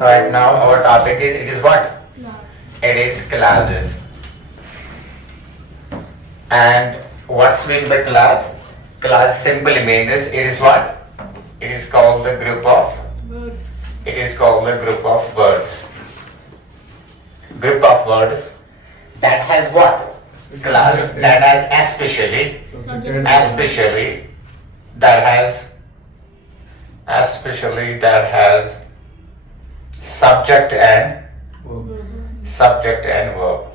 Right now our topic is, it is what? It is classes. And what's meant by class? Class simply means it is what? It is called the group of words. It is called the group of words. Group of words that has what? Class that has especially that has subject and verb.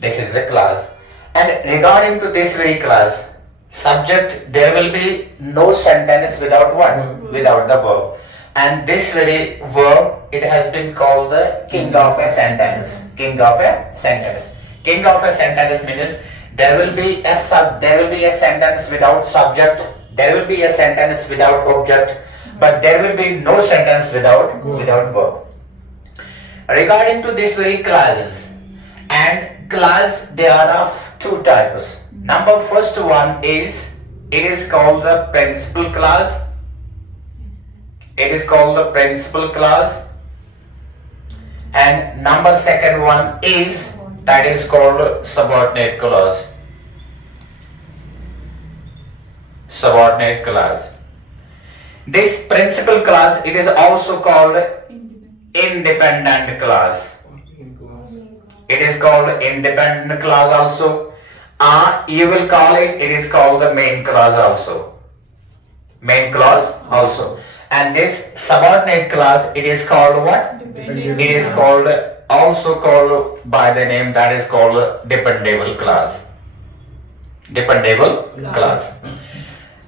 This is the class. And regarding to this very class, subject, there will be no sentence without what? Without the verb. And this very verb, it has been called the king of a sentence. King of a sentence. King of a sentence means there will be a sentence without subject, there will be a sentence without object, but there will be no sentence without verb. Regarding to these very classes, and class, there are of two types. Number first one is, it is called the principal class. It is called the principal class. And number second one is, that is called subordinate class. Subordinate class. This principal class, it is also called independent class. It is called independent class also. You will call it, it is called the main class also. Main class also. And this subordinate class, it is called what? It is called, also called by the name that is called dependable class. Dependable class.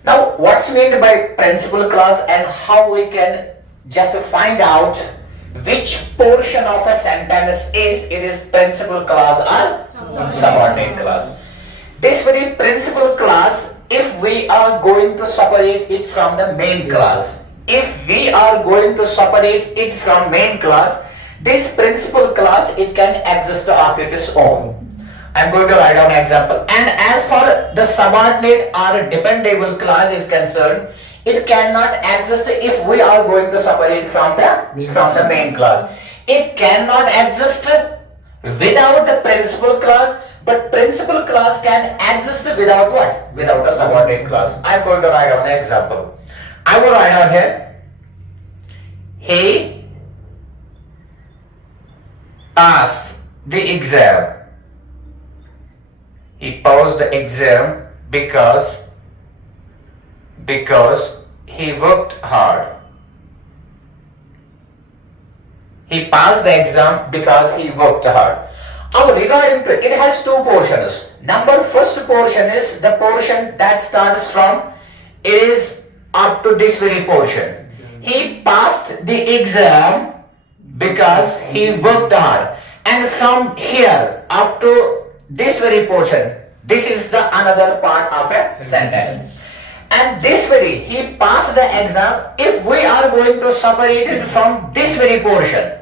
Now, what's meant by principal class and how we can just find out which portion of a sentence is, it is principal class or subordinate class. This very principal class, if we are going to separate it from the main class, this principal class, it can exist of its own. I'm going to write down an example. And as far the subordinate or dependable class is concerned, it cannot exist if we are going to separate from the main class. It cannot exist without the principal class, but principal class can exist without what? Without the subordinate class. I'm going to write down an example. I will write down here. He passed the exam. He passed the exam because he worked hard. He passed the exam because he worked hard. Now regarding to it has two portions. First portion is the portion that starts from is up to this very portion. He passed the exam because he worked hard. And from here up to this very portion, this is the another part of a sentence. And this very, he passed the exam, if we are going to separate it from this very portion,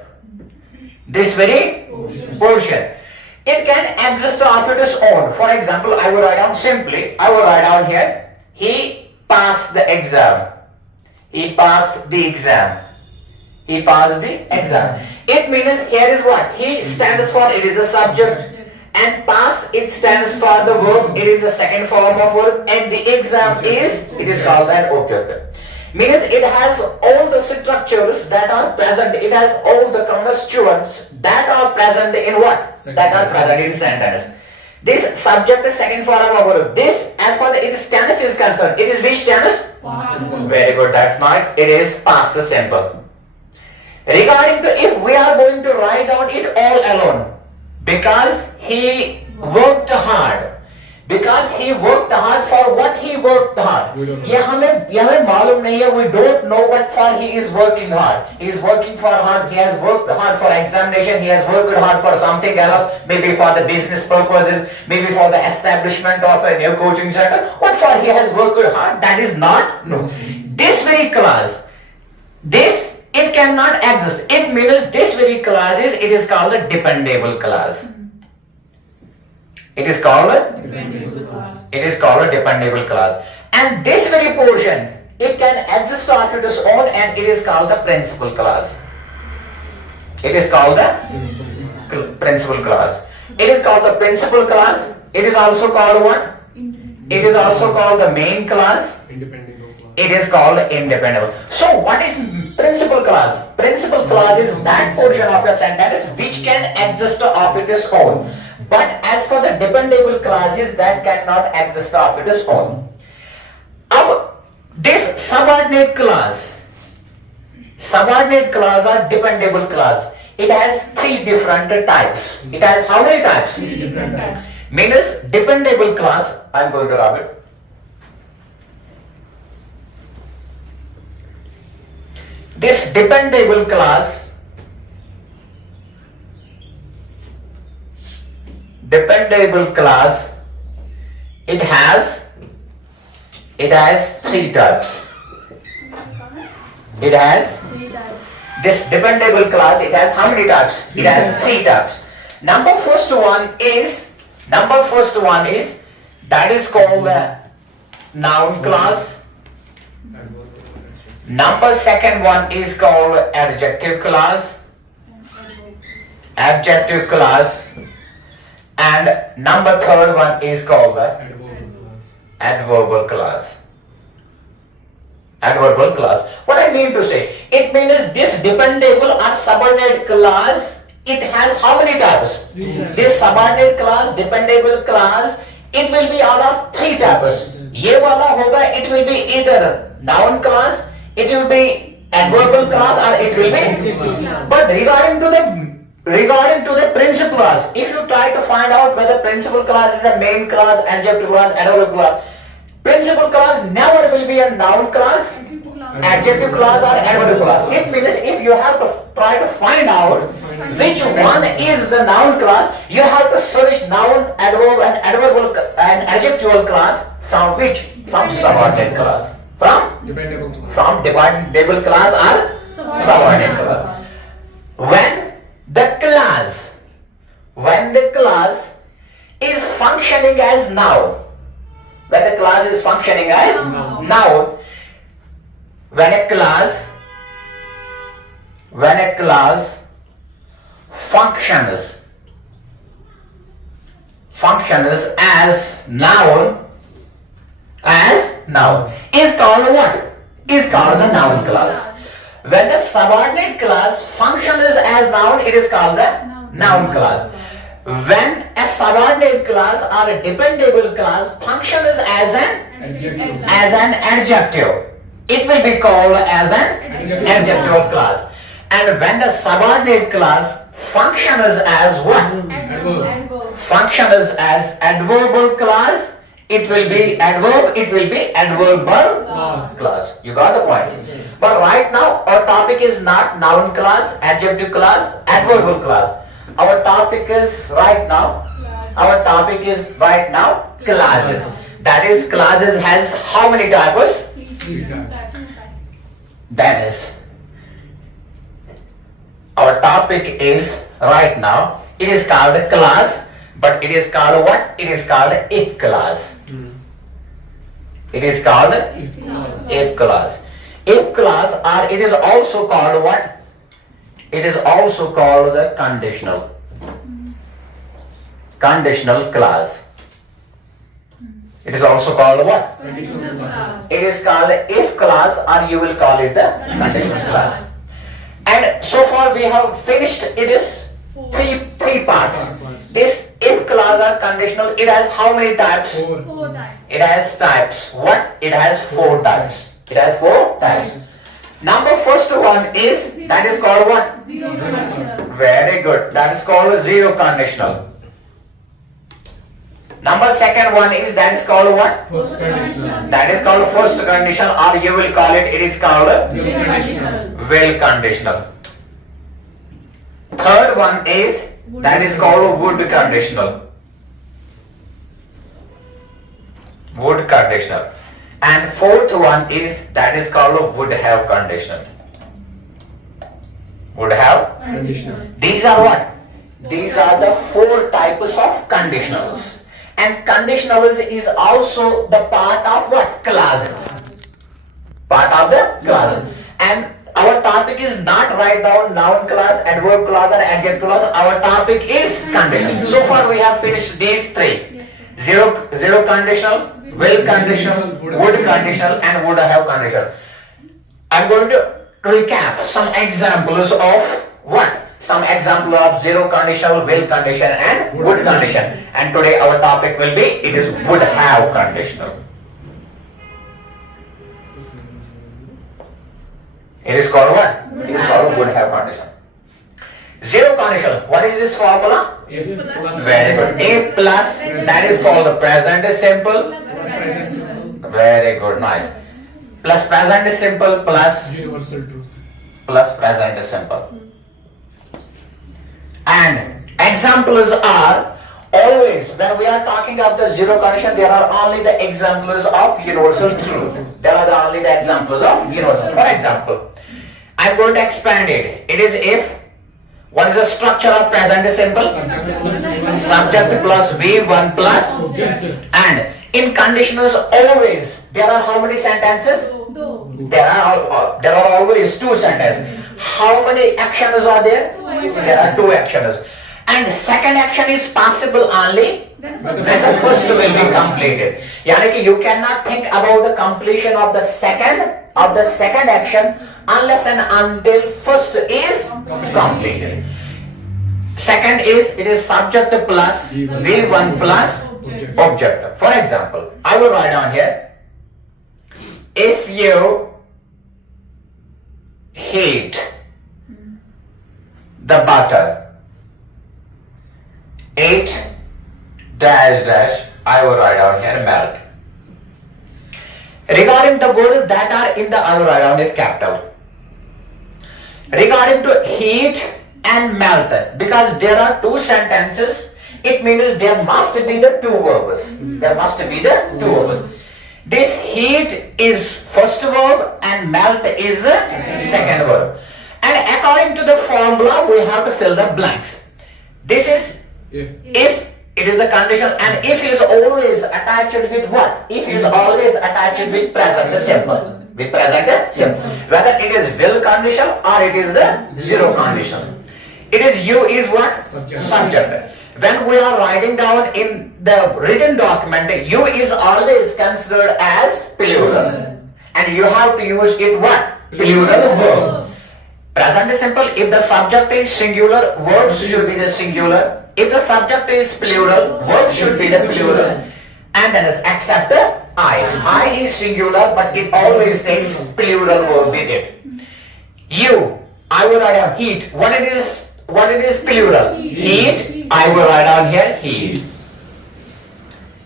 it can exist of its own. For example, I will write down here, he passed the exam. He passed the exam. He passed the exam. It means here is what? He stands for, it is the subject. And pass, it stands for the verb, it is the second form of verb. And the exam is, it is called an object. Means it has all the structures that are present. It has all the constituents that are present in what? That are present in sentence. This subject is second form of verb. This, as far as its tense is concerned, it is which tense? Past simple. Very good, that's nice. It is past simple. Regarding to if we are going to write down it all alone, because he worked hard. Because he worked hard, for what he worked hard. We don't know what for he is working hard. He is working for hard, he has worked hard for examination, he has worked hard for something else, maybe for the business purposes, maybe for the establishment of a new coaching center. What for he has worked hard, that is not, no. This very class, it cannot exist. It means this very class is, it is called a dependable class. It is called a dependable class. And this very portion, It can exist of its own, and it is called the principal clause. It is called the principal clause. It is called the principal clause. It is also called what? It is also called the main clause. It is called independent. So what is principal clause? Principal clause is that portion of your sentence which can exist of its own. But as for the dependable clauses, that cannot exist of its own. This subordinate clause or dependable clause, it has three different types. It has how many types? Three different types. Means dependable clause, I am going to rub it. This dependable clause, it has three types. It has this dependable clause, it has how many types? It has three types. Number first one is that is called the noun clause. Number second one is called adjective clause. And number third one is called the adverbial clause. What I mean to say, it means this dependable or subordinate clause, it has how many types? This subordinate clause, dependable clause, it will be all of three types. ये वाला होगा, it will be either noun clause, it will be adverbial clause, or it will be. But regarding to the principal clause, if you try to find out whether principal clause is a main clause, adjective clause, adverbial clause, principal clause never will be a noun clause, adjective clause, or adverbial clause. It means if you have to try to find out which one is the noun clause, you have to search noun, adverb, and adverbial and adjectival clause from which? From subordinate clause. From dependable clause or subordinate clause. When the clause is functioning as noun, when a clause functions as noun, is called what? Is called the noun clause. When the subordinate clause functions as noun, it is called the noun clause. When a subordinate clause or a dependable clause functions as an adjective, it will be called as an adjective clause. And when the subordinate clause functions as what? Functions as adverbial clause, it will be adverbial clause. You got the point? But right now our topic is not noun clause, adjective clause, adverbial clause. Our topic is right now clauses. That is, clauses has how many types? That is, our topic is right now, it is called a clause, but it is called what? It is called if clause. It is called if clause. If clause, or it is also called what? It is also called the conditional clause. It is also called what? It is called the if clause, or you will call it the conditional clause. And so far we have finished it is three parts. This if clause or conditional, it has how many types? Four types. It has types. What? It has four types. It has four types. Number first one is, that is called what? Zero conditional. Very good. That is called zero conditional. Number second one is, that is called what? First conditional. That is called first conditional, or you will call it is called Will conditional. will conditional. Third one is, that is called would conditional. Would conditional. And fourth one is, that is called would have conditional. Would have. Conditional. These are what? These are the four types of conditionals. And conditionals is also the part of what? Clauses. Part of the clause. And our topic is not write down noun clause, adverb clause or adjective clause. Our topic is conditional. So far we have finished these three. Zero conditional, will conditional, would conditional and would have conditional. I'm going to recap some examples of what? Some example of zero conditional, will condition and would condition. And today our topic will be, it is would have conditional. It is called what? It is called would have condition. Zero conditional. What is this formula? If plus Very good. A plus, that is called the present simple. Very good, nice. Plus present simple plus universal truth. present simple. And examples are always, when we are talking of the zero condition, there are only the examples of universal truth. There are only the examples of universal. For example, I am going to expand it. It is if, what is the structure of present simple? Subject plus V1 plus, and in conditionals always, there are how many sentences? There are always two sentences. How many actions are there? There are two actions. And second action is possible only when the first will be completed. Yani ki you cannot think about the completion of the second action unless and until first is completed. Second is, it is subject plus V1 plus object. For example, I will write down here, if you heat the butter, 8 dash dash, I will write down here melt. Regarding the words that are in the, I will write down it capital. Regarding to heat and melt, because there are two sentences, it means there must be the two verbs. There must be the two verbs. This heat is first verb and melt is the second verb. And according to the formula, we have to fill the blanks. This is if it is the condition, and if is always attached with what? If is always attached with present simple. With present simple. Whether it is will condition or it is the zero condition. It is you is what? Subject. When we are writing down in the written document, you is always considered as plural. And you have to use it what? Plural verb. Present simple, if the subject is singular, verb should be the singular. If the subject is plural, verb should be the plural. And then except the I is singular, but it always takes plural verb with it. You, I will write down heat. What it is plural? Heat, I will write down here heat.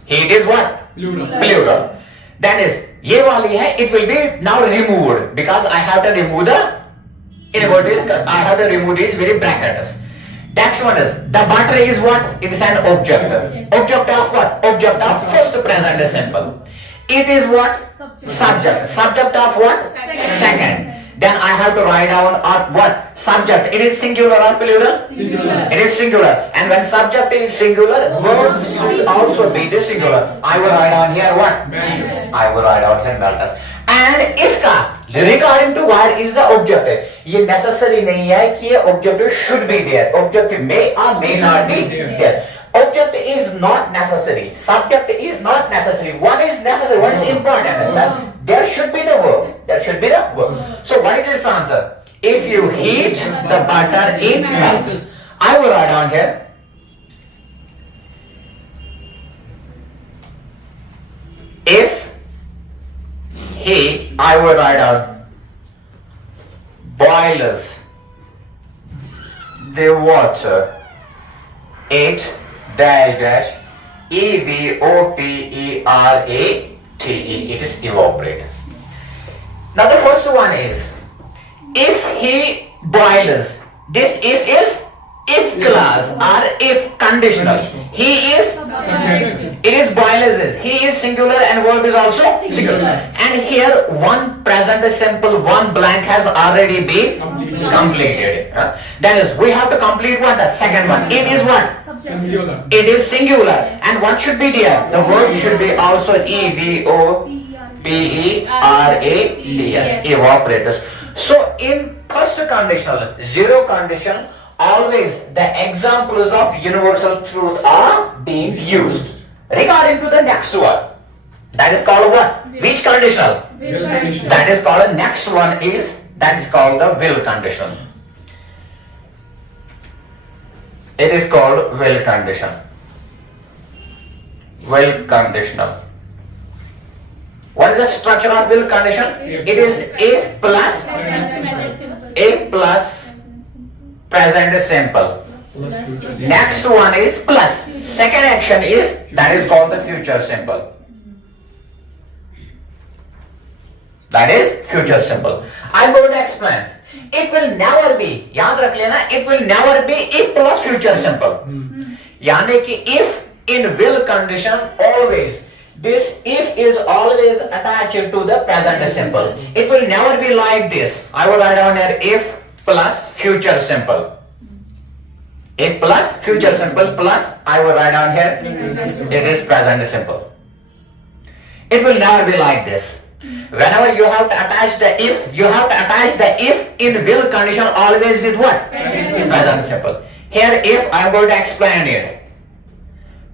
Heat is what? Plural. Then is, ye wali hai, it will be now removed, because I have to remove the inverted, I have to remove these very brackets. Next one is, the butter is what? It is an object. Object of what? Object of first present simple. It is what? Subject. Subject of what? Second. Then I have to write down what? Subject. It is singular or plural? Singular. It is singular. And when subject is singular, verb should also be the singular. I will write down here what? Melts. I will write down here melts. And iska, regarding to where is the object? ये necessary नहीं है कि ये object should be there. Object may or may not be there. Object is not necessary. Subject is not necessary. What is necessary? What is important? There should be the verb. There should be the verb. So what is its answer? If you heat the butter, it melts. I will write down here. If he, I will write down, boils the water, 8 dash dash evaporate. It is evaporate. Now the first one is, if he boils. This if is if clause or if conditional. He is Subject. it is boils. He is singular and verb is also singular. And here one present simple, one blank has already been completed. That is, we have to complete what? The second one. It is what? Singular. It is singular. And what should be there? The verb should be also EVO. P-E-R-A-T-S, evaporators. So in first conditional, zero condition, always the examples of universal truth are being used. Regarding to the next one, that is called what? Which conditional? Will conditional. That is called, next one is, that is called the will conditional. It is called will condition. Will conditional. What is the structure of will condition? It is if plus present simple. Plus future. Next one is plus. Second action is, that is called the future simple. That is future simple. I'm going to explain. It will never be, याद रख लेना, it will never be if plus future simple. यानी कि if in will condition always, this if is always attached to the present simple. It will never be like this. I will write down here if plus future simple. If plus future simple plus, I will write down here, it is present simple. It will never be like this. Whenever you have to attach the if, you have to attach the if in will condition always with what? Present simple. Here if, I am going to explain it.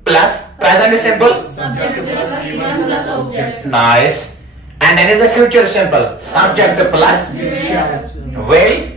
Plus present simple. Subject plus given plus object. Nice. And then is the future simple. Subject plus will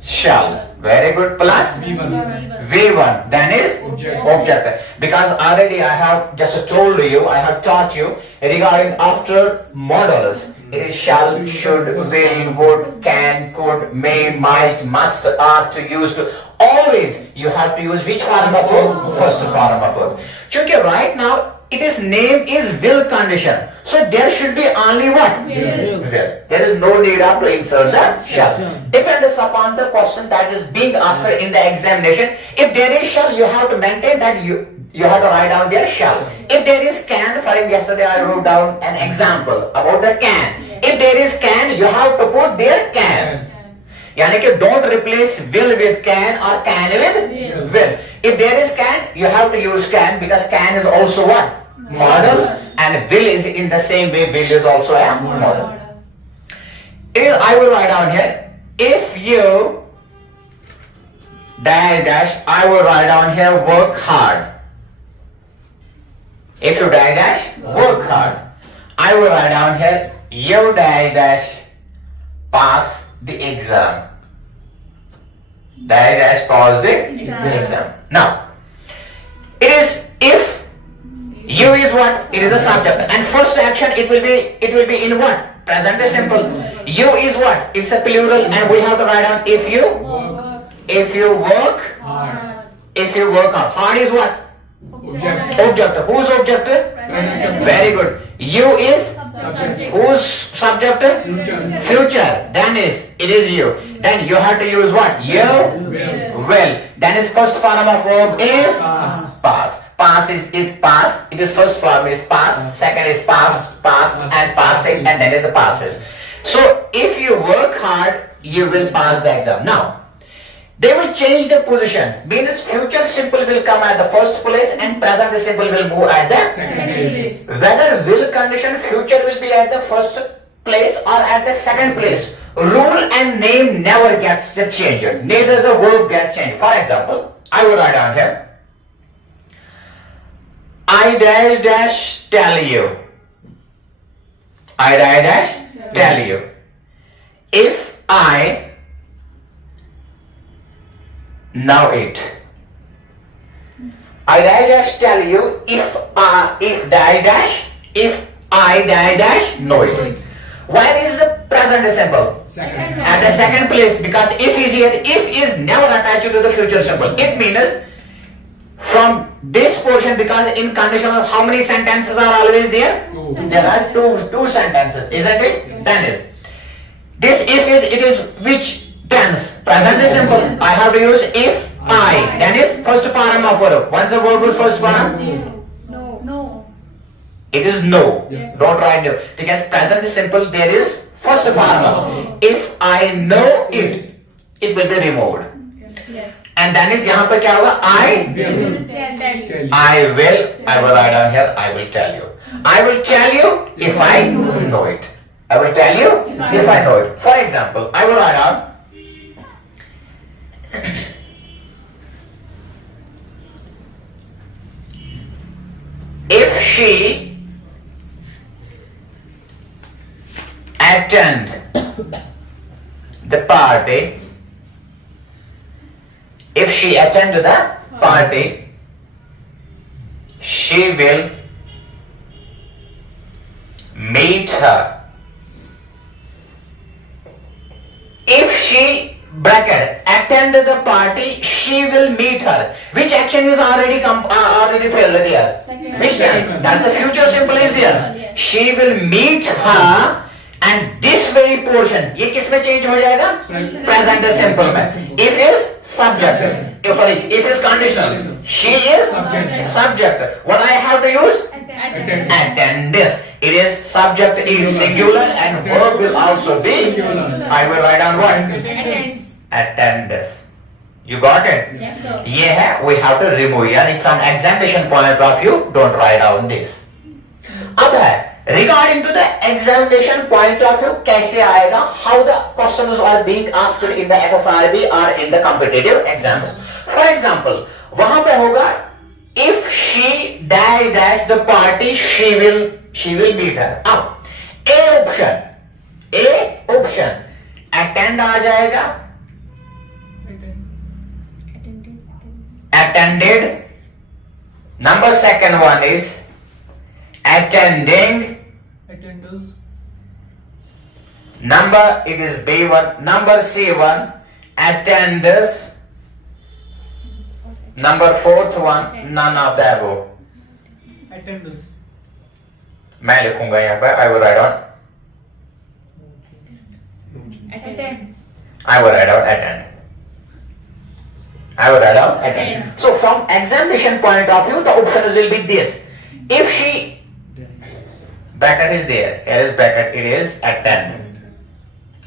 shall. Very good. Plus V1. Then is object. Because already I have just told you, I have taught you regarding after modals. It is shall, should, will, would, can, could, may, might, must, are, to, use to. Always you have to use which form of verb? First form of verb. Because right now it is name is will condition. So there should be only what? Will. There is no need of to insert the shall. Depends upon the question that is being asked in the examination. If there is shall, you have to maintain that you have to write down there shall. If there is can, for yesterday I wrote down an example about the can. If there is can, you have to put there can. यानी कि don't replace will with can or can with will. If there is can, you have to use can because can is also what? Model, and will is in the same way, will is also a model. I will write down here, if you dash, I will write down here work hard. If you dash, work hard. I will write down here, you dash, pass the exam. Dash pass the exam. Now, it is if you is what? It is a subject, and first action it will be in what? Present simple. You is what? It's a plural, and we have to write down if you work hard. If you work hard. Hard is what? Object. Whose object? Very good. You is whose subject? Future. Then is it is you. Then you have to use what? You will. Then is first form of verb is past. Past is it past. It is first form is past. Second is past, and passing, and then is the passes. So if you work hard, you will pass the exam. Now they will change the position. Means future simple will come at the first place and present simple will move at the second place. Whether will condition future will be at the first place or at the second place, rule and name never gets changed. Neither the verb gets changed. For example, I will write down here, I dash tell you. I dash tell you. If I know it. I dash tell you if I dash know it. Where is the present simple? At the second place, because if is here, if is never attached to the future simple. It means from this portion, because in conditional how many sentences are always there? There are two sentences, isn't it? Then is this if is it is which tense? Present simple. I have to use if I. Then is first form of verb. What's the verb is first form? No. It is no. Don't write no. Because present simple there is first form. If I know it, it will be removed. Yes. And then is यहाँ पर क्या होगा? I will write down here, I will tell you. I will tell you if I know it. I will tell you if I know it. For example, I will write down if she attend the party, if she attend the party, she will meet her. If she bracket attend the party, she will meet her. Which action is already failed there? Second. Which tense? That's the future simple is there. Yes. She will meet her and this very portion, ये किस में change हो जाएगा? Present simple में. If is subject. If is conditional. She is subject. What I have to use? Attend. Attend this. It is subject is singular and verb will also be. I will write down what? Attends. Attend this. You got it? Yes, sir. ये है we have to remove. यानी from examination point of view, don't write down this. अब है regarding to the examination point of view कैसे आएगा? How the questions are being asked in the SSRB or in the competitive exams. For example, वहाँ पे होगा if she dash the party, she will meet her. अब A option attend आ जाएगा. Attended. Number second one is attending. Number it is B1. Number C1 attenders. Number fourth one none of the above. मैं लिखूंगा यहाँ पर. I will write on. Attend. I will write down attend. I will write down attend. So from examination point of view, the options will be this. If she bracket is there, here is bracket, it is attend.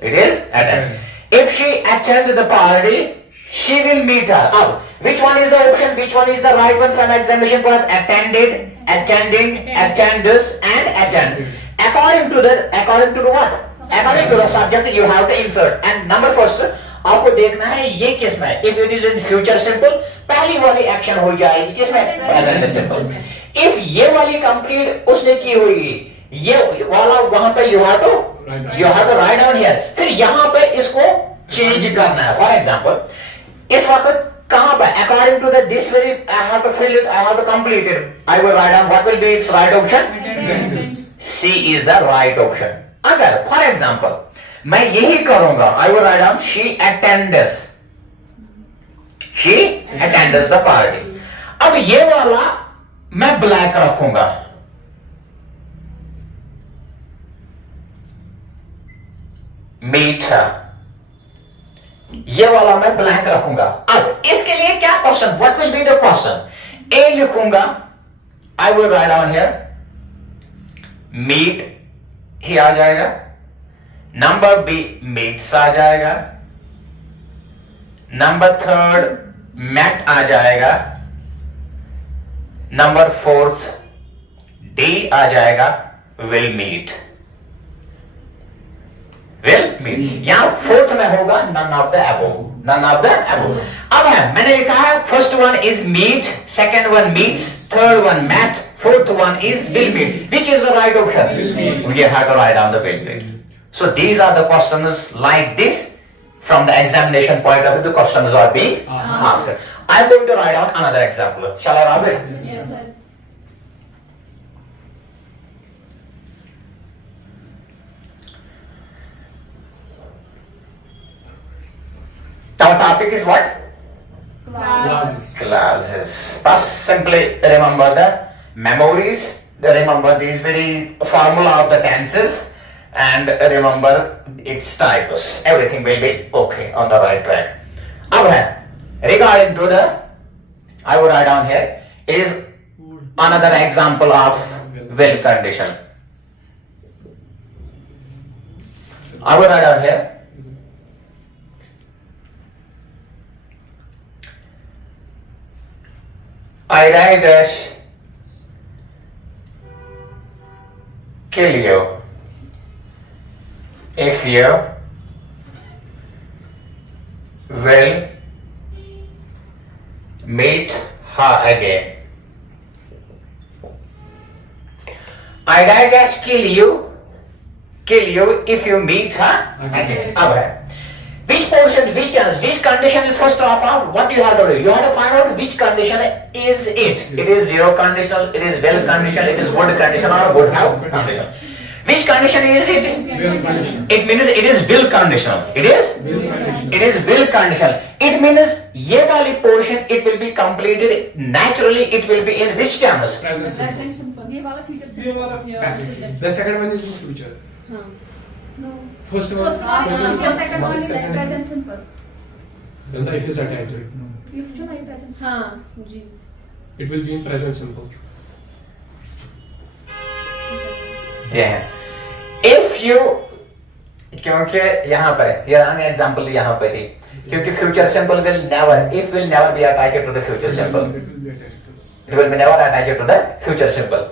It is attend. If she attend the party, she will meet her. Now, which one is the option? Which one is the right one from examination point? Attended, attending, attenders, and attend. According to the what? According to the subject, you have to insert. And number first, आपको देखना है ये किस में. If it is in future simple, पहली वाली action हो जाएगी किस में? Present simple. If ये वाली complete उसने की हुई, ये वाला वहां पे you have to write down here. फिर यहाँ पे इसको change करना है. For example, इस वक्त कहाँ पे? According to the this very, I have to fill it, I have to complete it. I will write down what will be its right option. C is the right option. अगर for example मैं यही करूंगा, I will write down she attends. She attends the party. अब ये वाला मैं black रखूंगा. Meet her. ये वाला मैं ब्लैंक रखूंगा. अब इसके लिए क्या question? What will be the question? A लिखूंगा. I will write down here. Meet ही आ जाएगा. नंबर बी meets आ जाएगा. नंबर थर्ड met आ जाएगा. नंबर फोर्थ डी आ जाएगा. will meet. यहां फोर्थ में होगा none of the above. अब है मैंने लिखा है first one is meet, second one meets, third one met, fourth one is will meet. Which is the right option? Will meet. We have to write down the will meet. So these are the questions like this. From the examination point of view, the questions are being asked. I am going to write down another example. Shall I write it? Yes, sir. Our topic is what? Classes. First, simply remember the memories. Remember these very formula of the tenses, and remember its types. Everything will be okay on the right track. अब है regarding to the, I will write down here is another example of will condition. I will write down here. I dash kill you if you will meet her again. I dash kill you if you meet her again. Okay. Which portion, which tense, which condition is first of all? What you have to do? You have to find out which condition is it. It is zero conditional, it is well conditional, it is would conditional or would have conditional. Which condition is it? Will condition. It means it is will conditional. It is? Will condition. It is will conditional. It means ye wali portion it will be completed naturally. It will be in which tense? Present simple. Present simple. ये वाला future ये वाला simple. The second one is in future. हाँ. No. First one. First one. First Second one is second. present simple. When the if is attached, If जो नहीं present. हाँ. जी. it will be in present simple. Yeah. If you क्योंकि यहाँ पर ये example यहाँ पर थी क्योंकि future simple will never be attached to the future simple. It will be attached to the. It will be never attached to the future simple.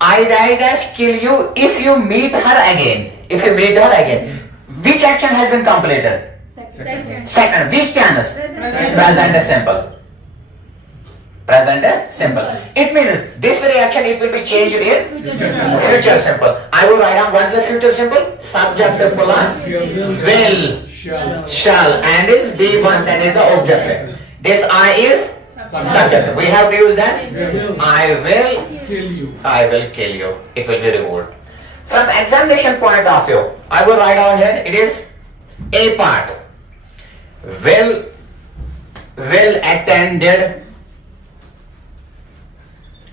I dash kill you if you meet her again. If you meet her again. Which action has been completed? Second. Second. Which tense? Present simple. Present simple. It means this very action it will be changed in future simple. I will write down what is the future simple? Subject plus will, shall, and is B1, that is the object. This I is subject. We have to use that. I will Kill you. I will kill you. It will be removed. From examination point of view, I will write down here, it is A part. Well attended.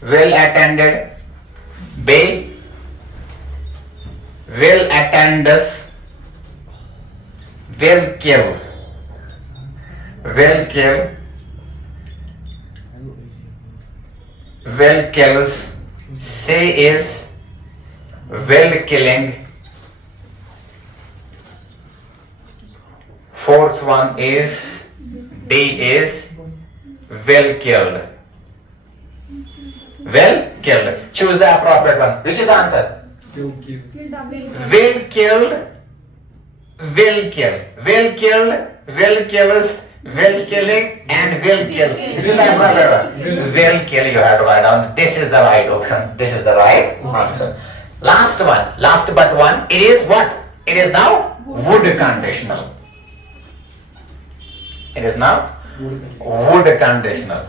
Well attended. B. Well attendus. Well killed. Well killed. Well kills. C is well killing. Fourth one is D is well killed. Well killed. Choose the appropriate one. Which is the answer? Will kill. Well killed. Will kill. Well killed. Well kills. Will killing and will kill. Which is the appropriate one? Will kill. You have to write down. This is the right option. This is the right answer. Last one. Last but one. It is what? It is now would conditional. It is now would conditional.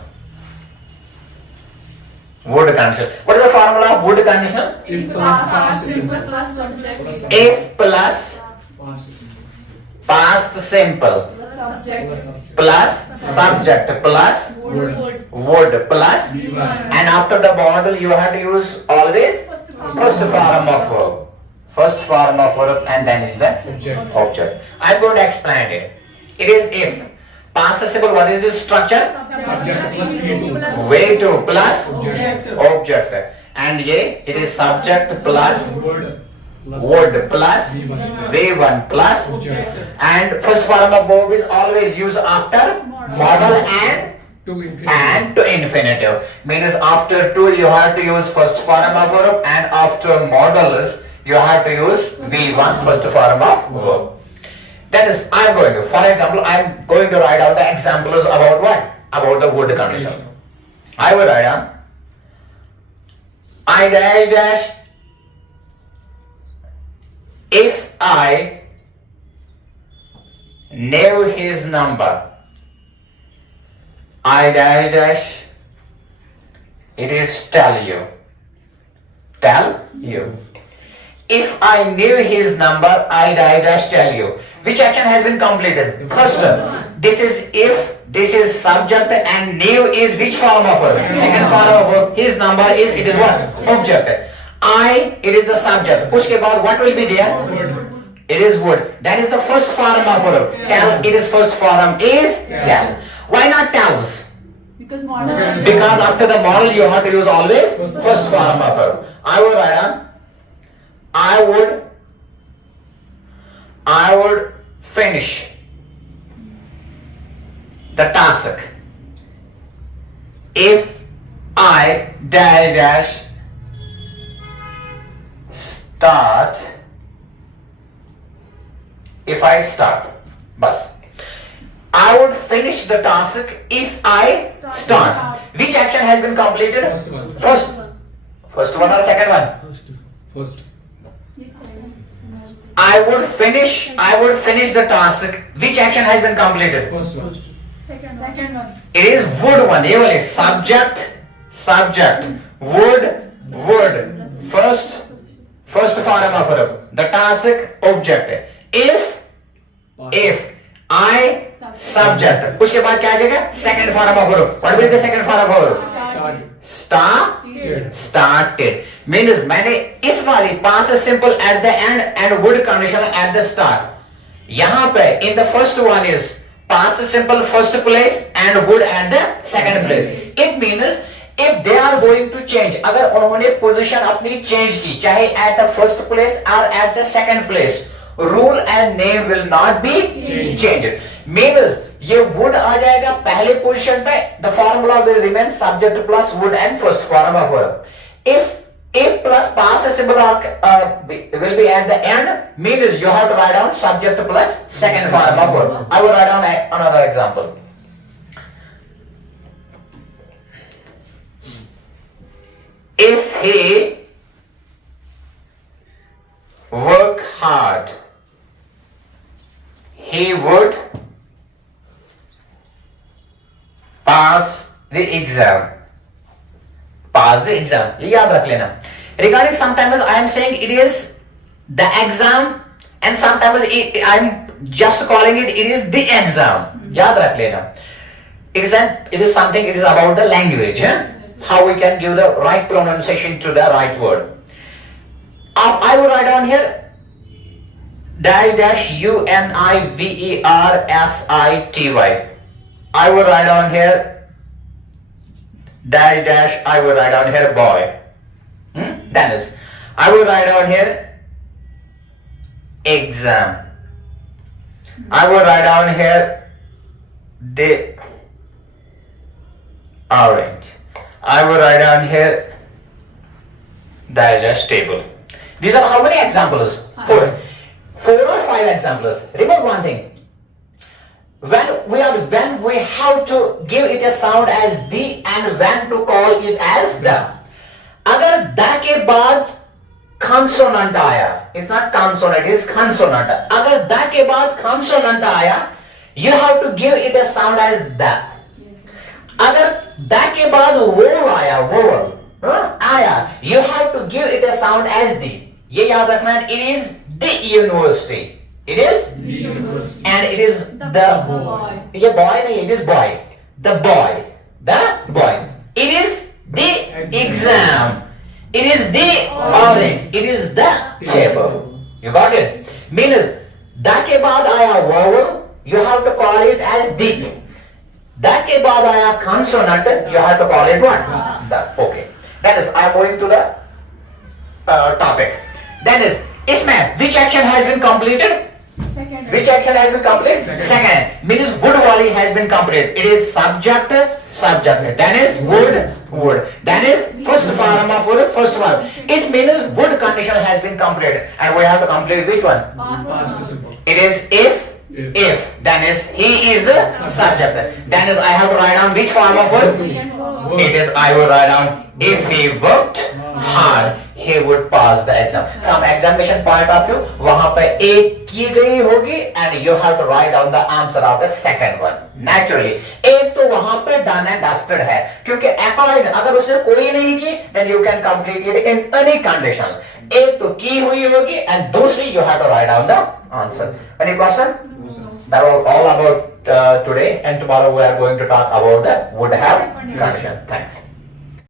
Would conditional. What is the formula of would conditional? If plus past simple. Plus subject. If plus Past simple. past simple Subject. plus subject plus would plus B1. and after the model you have to use always first form of verb. First form of verb and then is the object. I am going to explain it. It is if participle. What is this structure? Subject plus V2. Way to plus Object. object and it is subject plus Word. Plus would plus V1. V1 plus Object. and first form of verb is always used after modal and To infinity. and to infinitive. Means after two you have to use first form of verb and after modals you have to use V1 first form of verb. That is, I am going to, for example, I am going to write down the examples about what? About the would condition. I will write down I dash if I knew his number. I dash it is tell you. Tell you. If I knew his number, I dash tell you. Which action has been completed? First one. This is if, this is subject and knew is which form of verb? Second form of verb. His number is, it is what? Object. I, it is the subject. Uske baad what will be there? It is would. That is the first form of verb. Tell, it is first form is tell. Why not tells? Because model. Because after the model you have to use always first form of verb. I will write down I would finish the task if I dash start, if I start, bas. I would finish the task if I start. Which action has been completed? First one. First one or second one? First. I would finish the task. Which action has been completed? First one. Second one. It is would one. ये वाले subject, would, first form of verb. The task, object. If I, subject. उसके बाद क्या आ जाएगा? Second form of verb. What will be the second form of verb? Started. Means मैंने इस वाली past simple at the end and would conditional at the start. यहाँ पे in the first one is past simple first place and would at the second place. It means if they are going to change, अगर उन्होंने position अपनी change की, चाहे at the first place or at the second place, rule and name will not be changed. Means ये would आ जाएगा पहले position पे, the formula will remain subject plus would and first form of verb. If plus past simple will be at the end, means you have to write down subject plus second form of verb. I will write down another example. If he work hard, he would pass the exam. ये याद रख लेना. Regarding sometimes I am saying it is the exam and sometimes I am just calling it is the exam. याद रख लेना. It is something, it is about the language. How we can give the right pronunciation to the right word. I will write down here -univercity. I will write down here I will write down here boy. That is, I will write down here exam. I will write down here the orange. I will write down here dash table. These are how many examples? Four or five examples. Remember one thing. When we have to give it a sound as the and when to call it as the. अगर the के बाद consonant आया, it's not consonant, it's consonant. अगर the के बाद consonant आया, you have to give it a sound as the. अगर the के बाद vowel आया, आया, you have to give it a sound as the. ये याद रखना, it is the university. It is The university. and it is the boy. ये boy नहीं, it is boy. The boy. It is the exam. It is the orange. It is the table. You got it? Means the के बाद आया vowel, you have to call it as the. The के बाद आया consonant, you have to call it what? The. Okay. That is, I am going to the topic. That is, इसमें which action has been completed? Second. Which action has been completed? Second. Means would wali has been completed. It is subject. Then is would. Then is first form of would, first form. It means would condition has been completed. And we have to complete which one? Past simple. It is if. Then is he is the subject. Then is I have to write down which form of would? It is I will write down if he worked hard, he would pass the exam. From examination point of view, वहाँ पे एक की गई होगी and you have to write down the answer of the second one. Naturally, एक तो वहाँ पे done and dusted है, क्योंकि according अगर उसने कोई नहीं की, then you can complete it in any condition. एक तो की हुई होगी and दूसरी you have to write down the answers. Any question? No, sir. That was all about today, and tomorrow we are going to talk about the would have condition. Thanks.